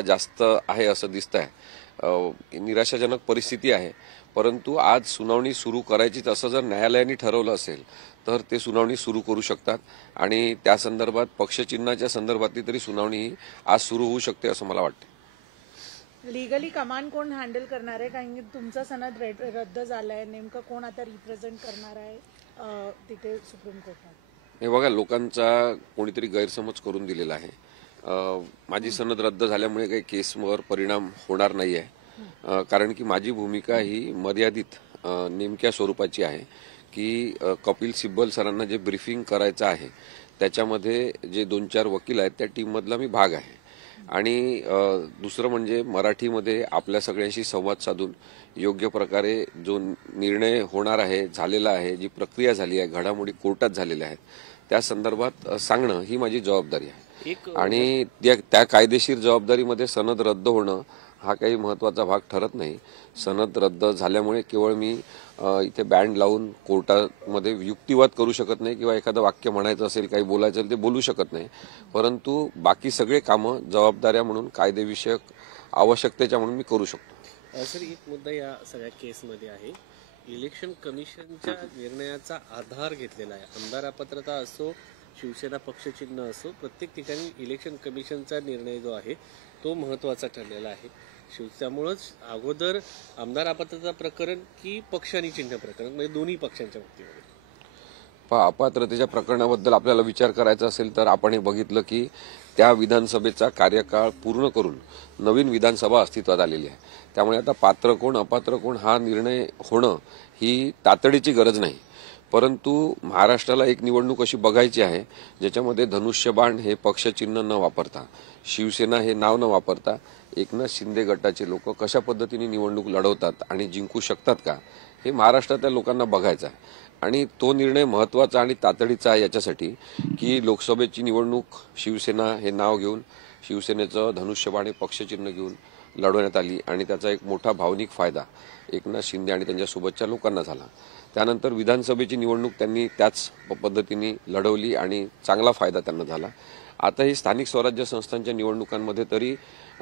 जास्त आहे असं दिसतंय। निराशाजनक परिस्थिती आहे, परंतु आज सुनावणी सुरू करायचीच असं जर न्यायालयाने ठरवलं असेल तर ते सुनावणी सुरू करू शकतात आणि त्या संदर्भात पक्षचिन्हाच्या संदर्भातली तरी सुनावणी आज सुरू होऊ शकते असं मला वाटतं। लीगली कमान कोण हँडल करणार आहे, कारण की तुमचा सनद रद्द झालाय, नेमकं कोण आता रिप्रेझेंट करणार आहे तिथे सुप्रीम कोर्टात? हे बघा, लोकांचा कोणीतरी गैरसमज करून दिलेला आहे। माझी सनद रद्द झाल्यामुळे काही केसवर परिणाम होणार नाही आहे, कारण की माझी भूमिका ही मर्यादित नेमक्या स्वरूपाची आहे की कपिल सिब्बल सरांना जे ब्रीफिंग करायचं आहे त्याच्यामध्ये जे 2-4 वकील आहेत त्या टीममधला मी भाग आहे आणि दुसरं म्हणजे मराठीमध्ये आपल्या सगळ्यांशी संवाद साधून योग्य प्रकारे जो निर्णय होणार आहे, झालेला आहे, जी प्रक्रिया झाली आहे, घडामोडी कोर्टात झालेल्या आहेत त्या संदर्भात सांगणं ही माझी जबाबदारी आहे आणि त्या कायदेशीर जबाबदारीमध्ये सनद रद्द होणं हा काही महत्वाचा भाग ठरत नाही। सनद रद्द झाल्यामुळे केवळ मी इथे बँड लावून कोर्टामध्ये युक्तिवाद करू शकत नाही किंवा एखादं वाक्य म्हणायचं असेल, काही बोलायचं असेल ते बोलू शकत नाही, परंतु बाकी सगळे कामं जबाबदाऱ्या म्हणून कायदेविषयक आवश्यकतेच्या म्हणून मी करू शकतो। सर, एक मुद्दा या सगळ्या केसमध्ये आहे, इलेक्शन कमिशनच्या निर्णयाचा आधार घेतलेला आहे। आमदार अपात्रता असो, शिवसेना पक्षचिन्ह असो, प्रत्येक ठिकाणी इलेक्शन कमिशनचा निर्णय जो आहे तो महत्त्वाचा ठरलेला आहे। त्यामुळेच अगोदर आमदार अपात्रता प्रकरण की पक्ष आणि चिन्ह प्रकरण, म्हणजे दोन्ही पक्षांच्या बाबतीमध्ये अपात्रतेच्या प्रकरणाबद्दल आपल्याला विचार करायचा असेल तर आपण हे बघितलं की त्या विधानसभेचा कार्यकाळ पूर्ण करून नवीन विधानसभा अस्तित्वात आलेली आहे, त्यामुळे आता पात्र कोण अपात्र कोण हा निर्णय होणं ही तातडीची गरज नाही। परंतु महाराष्ट्राला एक निवडणूक अशी बघायची आहे ज्याच्यामध्ये धनुष्यबाण हे पक्षचिन्ह न वापरता, शिवसेना हे नाव न वापरता एकनाथ शिंदे गटाचे लोक कशा पद्धतीने निवडणूक लढवतात आणि जिंकू शकतात का हे महाराष्ट्रातल्या लोकांना बघायचं आहे आणि तो निर्णय महत्त्वाचा आणि तातडीचा आहे याच्यासाठी की लोकसभेची निवडणूक शिवसेना हे नाव घेऊन, शिवसेनेचं धनुष्यबाण हे पक्षचिन्ह घेऊन लढवण्यात आली आणि त्याचा एक मोठा भावनिक फायदा एकनाथ शिंदे आणि त्यांच्यासोबतच्या लोकांना झाला। त्यानंतर विधानसभेची निवडणूक त्यांनी त्याच पद्धतीने लढवली आणि चांगला फायदा त्यांना झाला। आता ही स्थानिक स्वराज्य संस्थांच्या निवडणुकांमध्ये तरी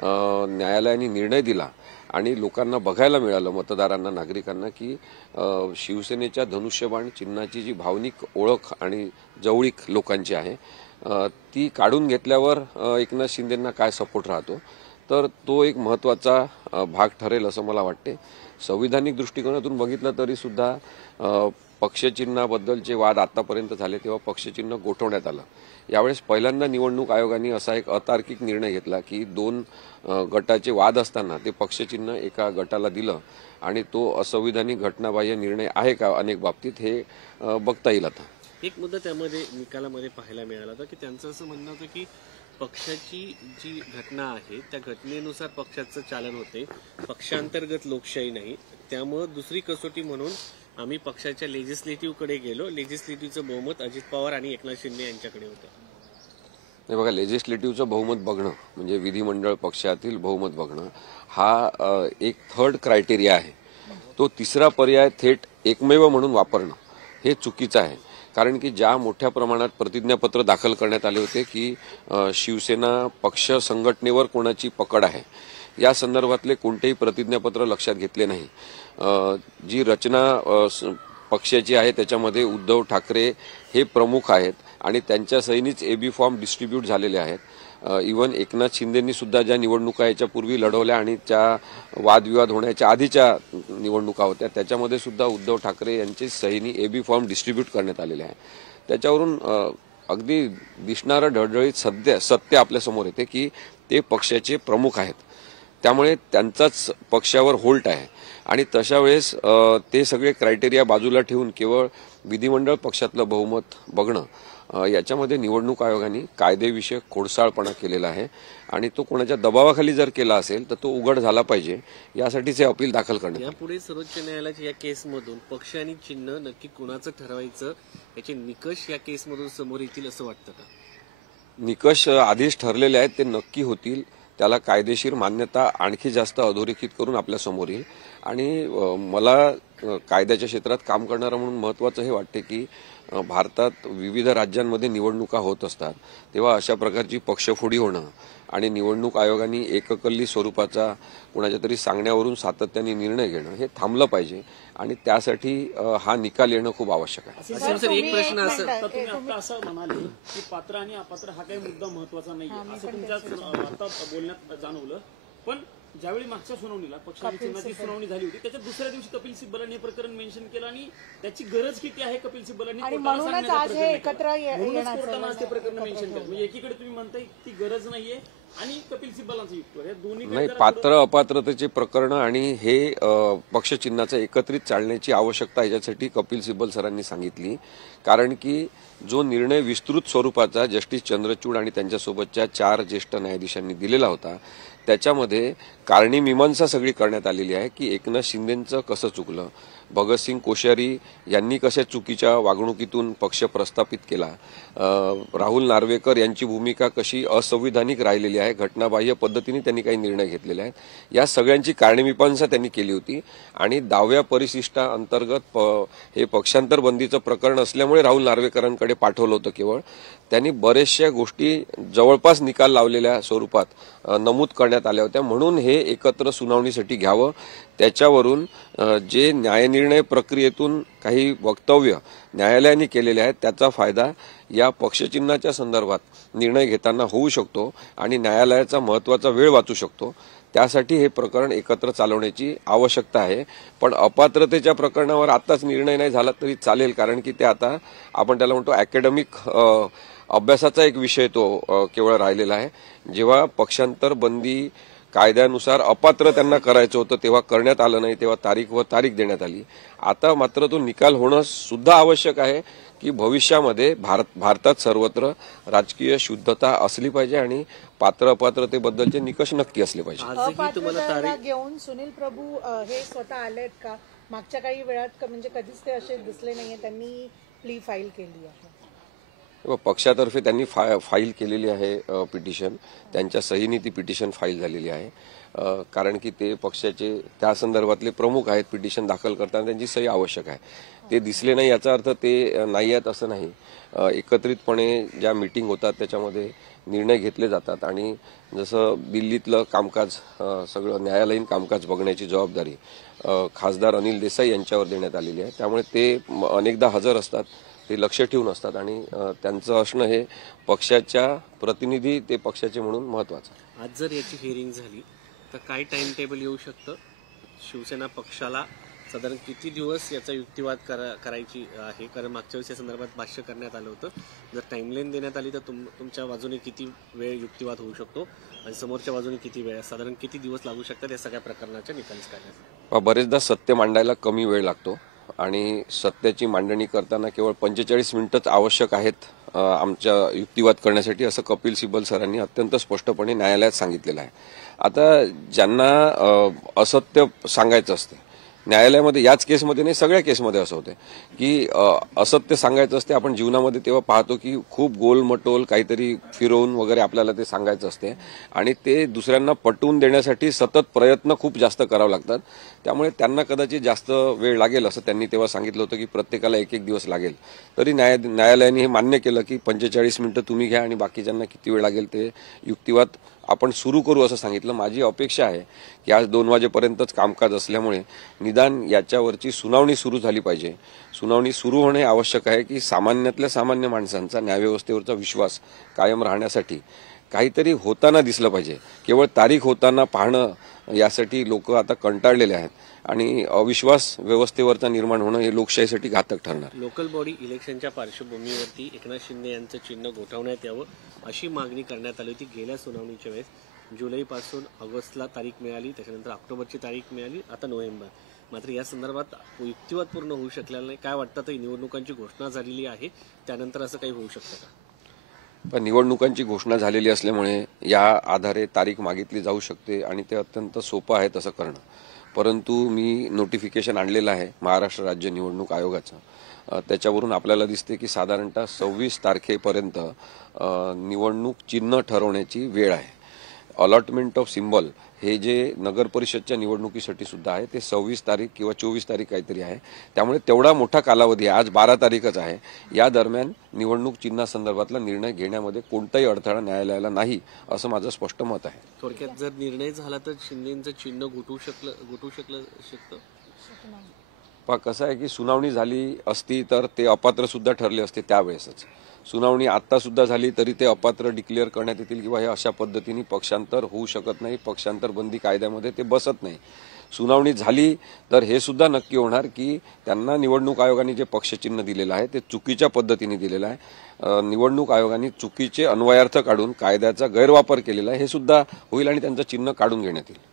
न्यायालयाने निर्णय दिला आणि लोकांना बघायला मिळालं, मतदारांना, नागरिकांना, की शिवसेनेच्या धनुष्यबाण चिन्हाची जी भावनिक ओळख आणि जवळीक लोकांची आहे ती काढून घेतल्यावर एकनाथ शिंदेंना काय सपोर्ट राहतो, तर तो एक महत्त्वाचा भाग ठरेल असं मला वाटते। संविधानिक दृष्टिकोनातून बघितलं तरी सुद्धा पक्षचिन्हाबद्दलचे वाद आतापर्यंत झाले तेव्हा पक्षचिन्ह गोठवण्यात आलं। यावेळेस पहिल्यांदा निवडणूक आयोगाने असा एक अतार्किक निर्णय घेतला की 2 गटाचे वाद असताना ते पक्षचिन्ह एका गटाला दिलं आणि तो असंविधानिक घटनाबाह्य निर्णय आहे का अनेक बाबतीत हे बघता येईल। आता एक मुद्दा त्यामध्ये निकालामध्ये पाहायला मिळाला होता की त्यांचं असं म्हणणं होतं की पक्षाची जी घटना आहे त्या घटनेनुसार पक्षाचं चालन होते, पक्षांतर्गत लोकशाही नाही, त्यामुळं दुसरी कसोटी म्हणून आम्ही पक्षाच्या लेजिस्लेटिव्हकडे गेलो, लेजिस्लेटिव्हचं बहुमत अजित पवार आणि एकनाथ शिंदे यांच्याकडे होतं। हे बघा, लेजिस्लेटिव्हचं बहुमत बघणं म्हणजे विधिमंडळ पक्षातील बहुमत बघणं हा एक थर्ड क्रायटेरिया आहे, तो तिसरा पर्याय थेट एकमेव म्हणून वापरणं हे चुकीचं आहे। कारण की ज्या मोठ्या प्रमाणात प्रतिज्ञापत्र दाखल करण्यात आले होते की शिवसेना पक्ष संघटनेवर कोणाची पकड आहे या संदर्भातले कोणतेही प्रतिज्ञापत्र लक्षात घेतले नाही। जी रचना पक्षाची आहे त्याच्यामध्ये उद्धव ठाकरे हे प्रमुख आहेत आणि त्यांच्या सहीनीच एबी फॉर्म डिस्ट्रीब्यूट झालेले आहेत। इव्हन एकनाथ शिंदेंनी सुद्धा ज्या निवडणुका याच्यापूर्वी लढवल्या आणि त्या वादविवाद होण्याच्या आधीच्या निवडणुका होत्या त्याच्यामध्ये सुद्धा उद्धव ठाकरे यांची सहीनी एबी फॉर्म डिस्ट्रीब्यूट करण्यात आलेले आहे। त्याच्यावरून अगदी दिसणारं ढळढळीत सत्य आपल्यासमोर येते की ते पक्षाचे प्रमुख आहेत, त्यामुळे त्यांचाच पक्षावर होल्ट आहे आणि तशा वेळेस ते सगळे क्रायटेरिया बाजूला ठेवून केवळ विधिमंडळ पक्षातलं बहुमत बघणं याच्यामध्ये निवडणूक आयोगाने कायदेविषयक खोडसाळपणा केलेला आहे आणि तो कोणाच्या दबावाखाली जर केला असेल तर तो उघड झाला पाहिजे, यासाठीच हे अपील दाखल करण्यात। यापुढे सर्वोच्च न्यायालयाच्या या केसमधून पक्ष आणि चिन्ह नक्की कुणाचं ठरवायचं याचे निकष या केसमधून समोर येतील असं वाटतं का? निकष आधीच ठरलेले आहेत, ते नक्की होतील, त्याला कायदेशीर मान्यता आणखी जास्त अधोरेखित करून आपल्या समोर येईल आणि मला कायद्याच्या क्षेत्रात काम करणारा म्हणून महत्त्वाचं हे वाटते की भारतात विविध राज्यांमध्ये निवडणुका होत असतात तेव्हा अशा प्रकारची पक्षफोडी होणं आणि निवडणूक आयोगाने एककल्ली स्वरूपाचा कुणाच्या तरी सांगण्यावरून सातत्याने निर्णय घेणं हे थांबलं पाहिजे आणि त्यासाठी हा निकाल येणं खूप आवश्यक आहे. सर एक प्रश्न असं आता तुम्ही आता असं म्हणाले की पात्र आणि अपात्र हा काही मुद्दा महत्वाचा नाही असं तुमच्या आता बोलण्यात जाणवलं. पण ज्यावेळी मागच्या सुनावणीला पक्ष आणि चिन्हाची सुनावणी झाली होती त्याच्या दुसऱ्या दिवशी कपिल सिब्बलांनी हे प्रकरण मेन्शन केलं आणि त्याची गरज किती आहे कपिल सिब्बलांनी आणि कोर्टाला म्हणूनच सांगण्याचा आज हे प्रयत्न एकत्र केला. म्हणूनच येण्याचं कोर्टानं आज ते प्रकरण मेन्शन केलं. म्हणजे एकीकडे तुम्ही म्हणताय ती गरज नाहीये आणि कपिल सिब्बलांचं युक्तिवाद या दोन्ही नाही, पात्र अपात्रतेचे प्रकरण आणि हे पक्षचिन्हाचं एकत्रित चालण्याची आवश्यकता याच्यासाठी कपिल सिब्बल सरांनी सांगितली. कारण की जो निर्णय विस्तृत स्वरूपाचा जस्टिस चंद्रचूड आणि त्यांच्यासोबतच्या 4 ज्येष्ठ न्यायाधीशांनी दिलेला होता त्याच्यामध्ये कारणी मीमांसा सगळी करण्यात आलेली आहे की एकनाथ शिंदेंचं कसं चुकलं, भगतसिंग कोश्यारी यांनी कशा चुकीच्या वागणुकीतून पक्ष प्रस्थापित केला, राहुल नार्वेकर यांची भूमिका कशी असंविधानिक राहिलेली आहे, घटनाबाह्य पद्धतीने त्यांनी काही निर्णय घेतलेले आहेत, या सगळ्यांची कारणमीमांसा त्यांनी केली होती. आणि 10व्या परिशिष्टाअंतर्गत हे पक्षांतर बंदीचं प्रकरण असल्यामुळे राहुल नार्वेकरांकडे पाठवलं होतं. केवळ त्यांनी बऱ्याचशा गोष्टी जवळपास निकाल लावलेल्या स्वरूपात नमूद करण्यात आल्या होत्या. म्हणून हे एकत्र सुनावणीसाठी घ्यावं. त्याच्यावरून जे न्यायनिर्णय प्रक्रियेतून काही वक्तव्य न्यायालयाने केलेले आहेत त्याचा फायदा या पक्षचिन्हाच्या संदर्भात निर्णय घेताना होऊ शकतो आणि न्यायालयाचा महत्वाचा वेळ वाचू शकतो. त्यासाठी हे प्रकरण एकत्र चालवण्याची आवश्यकता आहे. पण अपात्रतेच्या प्रकरणावर आताच निर्णय नाही झाला तरी चालेल, कारण की ते आता आपण त्याला म्हणतो अकॅडमिक अभ्यासाचा एक विषय तो केवळ राहिलेला आहे. जेव्हा पक्षांतर बंदी कायद्यानुसार अपात्र त्यांना करायचं होतं तेव्हा करण्यात आलं नाही, तेव्हा तारीख देण्यात आली. आता मात्र तो निकाल होणं सुद्धा आवश्यक आहे की भविष्यामध्ये भारतात सर्वत्र राजकीय शुद्धता असली पाहिजे आणि पात्र अपात्रतेबद्दलचे निकष नक्की असले पाहिजे. अपात्रता घेऊन सुनील प्रभू हे स्वतः आलेत का? मागच्या काही वेळात म्हणजे कधीच ते असे दिसले नाहीये. त्यांनी प्ली फाईल केली आहे. पक्षातर्फे त्यांनी फाईल केलेली आहे पिटिशन, त्यांच्या सहीने ती पिटिशन फाईल झालेली आहे. कारण की ते पक्षाचे त्या संदर्भातले प्रमुख आहेत. पिटिशन दाखल करताना त्यांची सही आवश्यक आहे. ते दिसले नाही याचा अर्थ ते नाही आहेत असं नाही. एकत्रितपणे ज्या मीटिंग होतात त्याच्यामध्ये निर्णय घेतले जातात आणि जसं दिल्लीतलं कामकाज सगळं न्यायालयीन कामकाज बघण्याची जबाबदारी खासदार अनिल देसाई यांच्यावर देण्यात आलेली आहे. त्यामुळे ते अनेकदा हजर असतात, ते लक्ष ठेवून असतात आणि त्यांचं असणं हे पक्षाच्या प्रतिनिधी ते पक्षाचे म्हणून महत्वाचं. आज जर याची हिअरिंग झाली तर काय टाइम टेबल येऊ शकतं? शिवसेना पक्षाला साधारण किती दिवस याचा युक्तिवाद करायची आहे? कारण मागच्या वेळेस या संदर्भात भाष्य करण्यात आलं होतं. जर टाइमलाईन देण्यात आली तर तुमच्या बाजूने किती वेळ युक्तिवाद होऊ शकतो आणि समोरच्या बाजूने किती वेळ, साधारण किती दिवस लागू शकतात या सगळ्या प्रकरणाच्या निकालीस काढण्यासाठी? बरेचदा सत्य मांडायला कमी वेळ लागतो आणि सत्याची मांडणी करताना केवळ 45 मिनिटच आवश्यक आहेत आमच्या युक्तिवाद करण्यासाठी, असं कपिल सिब्बल सरांनी अत्यंत स्पष्टपणे न्यायालयात सांगितलेलं आहे. आता ज्यांना असत्य सांगायचं असते न्यायालयामध्ये, याच केसमध्ये नाही सगळ्या केसमध्ये असं होते की असत्य सांगायचं असते. आपण जीवनामध्ये तेव्हा पाहतो की खूप गोलमटोल काहीतरी फिरवून वगैरे आपल्याला ते सांगायचं असते आणि ते दुसऱ्यांना पटवून देण्यासाठी सतत प्रयत्न खूप जास्त करावे लागतात. त्यामुळे त्यांना कदाचित जास्त वेळ लागेल असं त्यांनी तेव्हा सांगितलं होतं की प्रत्येकाला 1-1 दिवस लागेल. तरी न्यायालयाने हे मान्य केलं की 45 मिनिटं तुम्ही घ्या आणि बाकीच्यांना किती वेळ लागेल ते युक्तिवाद आपण सुरू करू असं सांगितलं. माझी अपेक्षा आहे की आज 2 वाजेपर्यंतच कामकाज असल्यामुळे निदान याच्यावरची सुनावणी सुरू झाली पाहिजे. सुनावणी सुरू होणे आवश्यक आहे की सामान्यातल्या सामान्य माणसांचा न्यायव्यवस्थेवरचा विश्वास कायम राहण्यासाठी काहीतरी होताना दिसलं पाहिजे. केवळ तारीख होताना पाहणं यासाठी लोक आता कंटाळलेले आहेत आणि अविश्वास व्यवस्थेवरचा निर्माण होणं हे लोकशाहीसाठी घातक ठरणार. लोकल बॉडी इलेक्शनच्या पार्श्वभूमीवरती एकनाथ शिंदे यांचं चिन्ह गोठवण्यात यावं अशी मागणी करण्यात आली होती गेल्या सुनावणीच्या वेळेस. जुलैपासून ऑगस्टला तारीख मिळाली, त्याच्यानंतर ऑक्टोबरची तारीख मिळाली, आता नोव्हेंबर. मात्र या संदर्भात युक्तिवाद पूर्ण होऊ शकलेला नाही. काय वाटतं, तर निवडणुकांची घोषणा झालेली आहे, त्यानंतर असं काही होऊ शकतं का? पण निवडणुकांची घोषणा झालेली असल्यामुळे या आधारे तारीख मागितली जाऊ शकते आणि ते अत्यंत सोपं आहे तसं करणं. परंतु मी नोटिफिकेशन आणलेलं आहे महाराष्ट्र राज्य निवडणूक आयोगाचं. त्याच्यावरून आपल्याला दिसते की साधारणतः 26 तारखेपर्यंत निवडणूक चिन्ह ठरवण्याची वेळ आहे. अलॉटमेंट ऑफ सिम्बॉल हे जे नगर परिषदच्या निवडणुकीसाठी सुद्धा आहे ते 26 तारीख किंवा 24 तारीख काहीतरी आहे. त्यामुळे तेवढा मोठा कालावधी आहे. आज 12 तारीखच आहे. या दरम्यान निवडणूक चिन्हासंदर्भातला निर्णय घेण्यामध्ये कोणताही अडथळा न्यायालयाला नाही असं माझं स्पष्ट मत आहे. थोडक्यात जर निर्णय झाला तर शिंदेचं चिन्ह घुटू शकतं. पहा कसं आहे की सुनावणी झाली असती तर ते अपात्र सुद्धा ठरले असते त्यावेळेसच. सुनावणी आता सुद्धा झाली तरी ते अपात्र डिक्लेअर करण्यात येतील किंवा हे अशा पद्धतीने पक्षांतर होऊ शकत नाही. पक्षांतर बंदी कायद्यामध्ये ते बसत नाही. सुनावणी झाली तर हे सुद्धा नक्की होणार की त्यांना निवडणूक आयोगाने जे पक्षचिन्ह दिलेलं आहे ते चुकीच्या पद्धतीने दिलेलं आहे. निवडणूक आयोगाने चुकीचे अन्वयार्थ काढून कायद्याचा गैरवापर केलेला आहे हे सुद्धा होईल आणि त्यांचं चिन्ह काढून घेण्यात येईल.